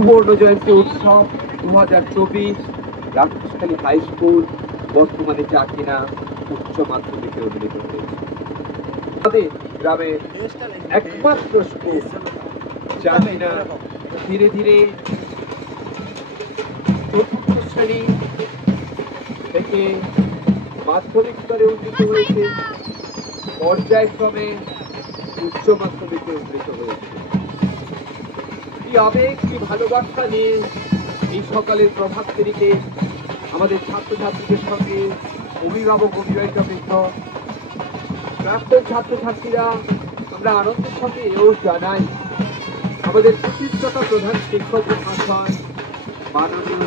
সুবর্ণ জয়ন্তী উৎসব 2024 Rakshaskhali high school বর্তমানে চাকিনা উচ্চ মাধ্যমিকে উন্নীত হয়েছে। আমাদের গ্রামের একমাত্র স্কুল চাকিনা ধীরে ধীরে চতুর্থ শ্রেণী থেকে মাধ্যমিক স্তরে উন্নীত হয়েছে, পর্যায়ক্রমে উচ্চ মাধ্যমিকে উন্নীত হয়েছে। কি আবেগ, কি ভালোবাসা নিয়ে এই সকালের প্রভাত ফেরিতে আমাদের ছাত্রছাত্রীদের সঙ্গে অভিভাবক অভিভাবিকাবৃন্দ, প্রাক্তন ছাত্রছাত্রীরা আমরা আনন্দের সঙ্গে এও জানাই আমাদের প্রতিষ্ঠাতা প্রধান শিক্ষক মহাশয় মাননীয়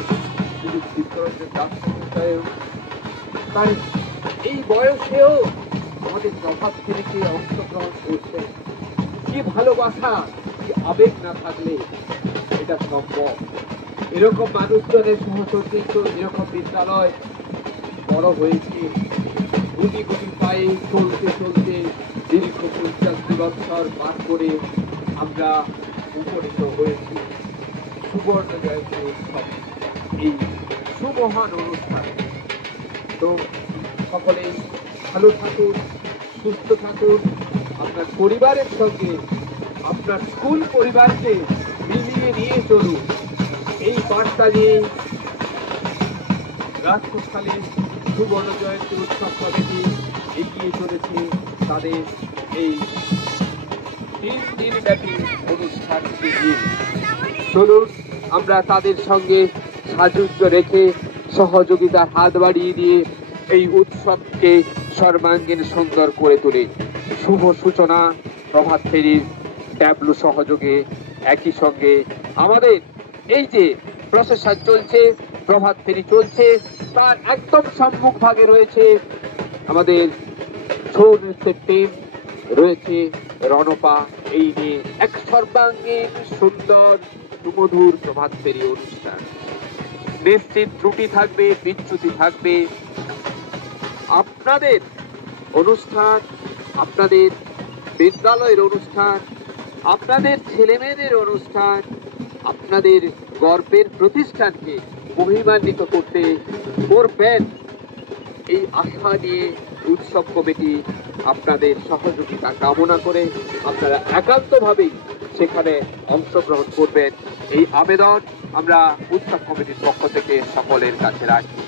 চিত্তরঞ্জন দাস মহোদয় তার এই বয়সেও আমাদের প্রভাত ফেরিতে অংশগ্রহণ করছে। কি ভালোবাসা, কি আবেগ না থাকলে এটা সম্ভব। এরকম মানুষজনের সহযোগিত এরকম বিদ্যালয় বড় হয়েছে। গুটি গুটি পায়ে চলতে চলতে দীর্ঘ 50 বছর পার করে আমরা উপনীত হয়েছি সুবর্ণ জয়ন্তী উৎসব, এই সুমহান অনুষ্ঠান। তো সকলেই ভালো থাকুন, সুস্থ থাকুন, আপনার পরিবারের সঙ্গে আপনার স্কুল পরিবারকে মিলিয়ে নিয়ে চলুন। এই বার্তা নিয়ে রাক্ষসখালী সুবর্ণ জয়ন্তী উৎসব কমিটি এগিয়ে চলেছে তাদের এই 3 দিনব্যাপী অনুষ্ঠানকে নিয়ে। চলুন আমরা তাদের সঙ্গে সাযুজ্য রেখে সহযোগিতার হাত বাড়িয়ে দিয়ে এই উৎসবকে সর্বাঙ্গীন সুন্দর করে তুলি। শুভ সূচনা প্রভাত ফেরির ট্যাবলু সহযোগে একই সঙ্গে আমাদের এই যে প্রসেসর চলছে, প্রভাত ফেরি চলছে, তার একদম সম্মুখ ভাগে রয়েছে আমাদের ছৌ নৃত্যের টিম, রয়েছে রণপা। এই নিয়ে এক সর্বাঙ্গীন সুন্দর সুমধুর প্রভাত ফেরি অনুষ্ঠান। নিশ্চিত ত্রুটি থাকবে, বিচ্যুতি থাকবে। আপনাদের অনুষ্ঠান, আপনাদের বিদ্যালয়ের অনুষ্ঠান, আপনাদের ছেলেমেয়েদের অনুষ্ঠান, আপনাদের গর্বের প্রতিষ্ঠানকে মহিমান্বিত করতে করবেন এই আশা নিয়ে উৎসব কমিটি আপনাদের সহযোগিতা কামনা করে আপনারা একান্তভাবেই সেখানে অংশগ্রহণ করবেন এই আবেদন আমরা উৎসব কমিটির পক্ষ থেকে সকলের কাছে রাখি।